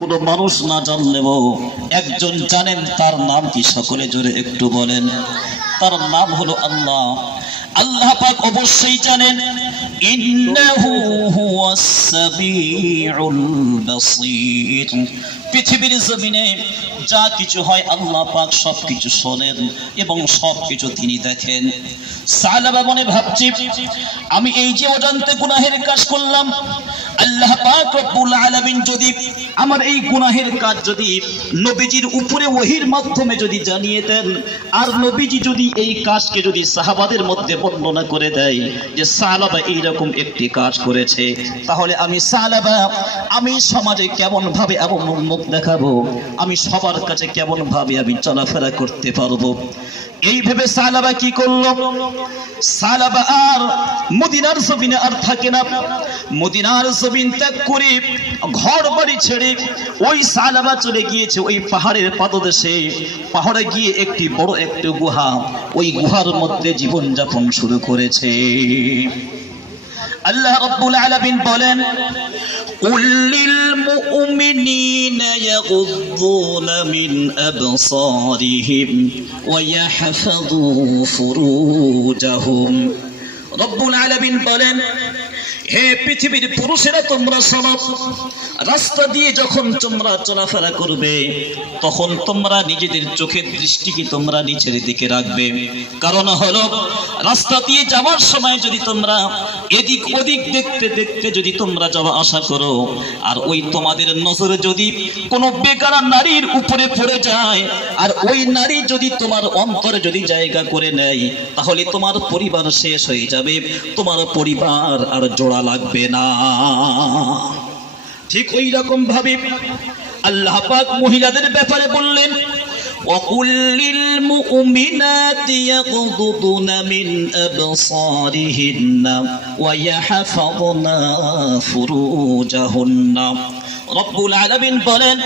কোনো মানুষ না জানলেও একজন জানেন, তার নাম কি? সকলে জোরে একটু বলেন। তার নাম হলো আল্লাহ। আল্লাহ পাক অবশ্যই জানেন, ইন্নাহু হুয়াস সামিউল বাসীর। পৃথিবীর জমিনে যা কিছু হয় আল্লাহ পাক সবকিছু শোনেন এবং সবকিছু তিনি দেখেন। সাহাবা মনে ভাবছি, আমি এই যে অজান্তে গুনাহের কাজ করলাম, আল্লাহ পাক রব্বুল আলামিন যদি আমার এই গুনাহের কাজ যদি নবীজির উপরে ওহীর মাধ্যমে যদি জানিয়ে দেন, আর নবীজি যদি এই কাজকে যদি সাহাবাদের মধ্যে বর্ণনা করে দেয় যে সাহাবা এইরকম একটি কাজ করেছে, তাহলে আমি সাহাবা, আমি সমাজে কেমন ভাবে এমন মুখ দেখাবো, আমি সবার কাছে কেমন ভাবে আমি চলাফেরা করতে পারবো। এই ভেবে সাহাবা কি করলো? সাহাবা আর মদিনার জমিনে আর থাকে না। মদিনার জমিন ত্যাগ করে ঘর বাড়ি ছেড়ে ওই সাহাবা চলে গিয়েছে ওই পাহাড়ের পাদদেশে। পাহাড়ে গিয়ে একটি বড় একটি গুহা, ওই গুহার মধ্যে জীবন যাপন শুরু করেছে। আল্লাহ রাব্বুল আলামিন বলেন, قل للمؤمنين يغضون من أبصارهم ويحفظوا فروجهم। রব্বুল আলামিন বলেন, হে পৃথিবীর পুরুষেরা, তোমরা শোনো, রাস্তা দিয়ে যখন তোমরা চলাফেরা করবে তখন তোমরা নিজেদের চোখের দৃষ্টিকে তোমরা নিচের দিকে রাখবে। কারণ হলো, রাস্তা দিয়ে যাওয়ার সময় যদি তোমরা এদিক ওদিক দেখতে দেখতে যদি তোমরা যাওয়া আসা করো, আর ওই তোমাদের নজর যদি কোনো বেগানা নারীর উপরে পড়ে যায়, আর ওই নারী যদি তোমার অন্তরে যদি জায়গা করে নেয়, তাহলে তোমার পরিবার শেষ হয়ে যাবে, তোমার পরিবার আর জোড়া লাগবে না। ঠিক ওই রকম ভাবে আল্লাহ পাক মহিলাদের ব্যাপারে বললেন, وَقُلْ لِلْمُؤْمِنَاتِ يَغْضُضْنَ مِنْ أَبْصَارِهِنَّ وَيَحْفَظْنَ فُرُوجَهُنَّ। রব্বুল আলামিন বলেন,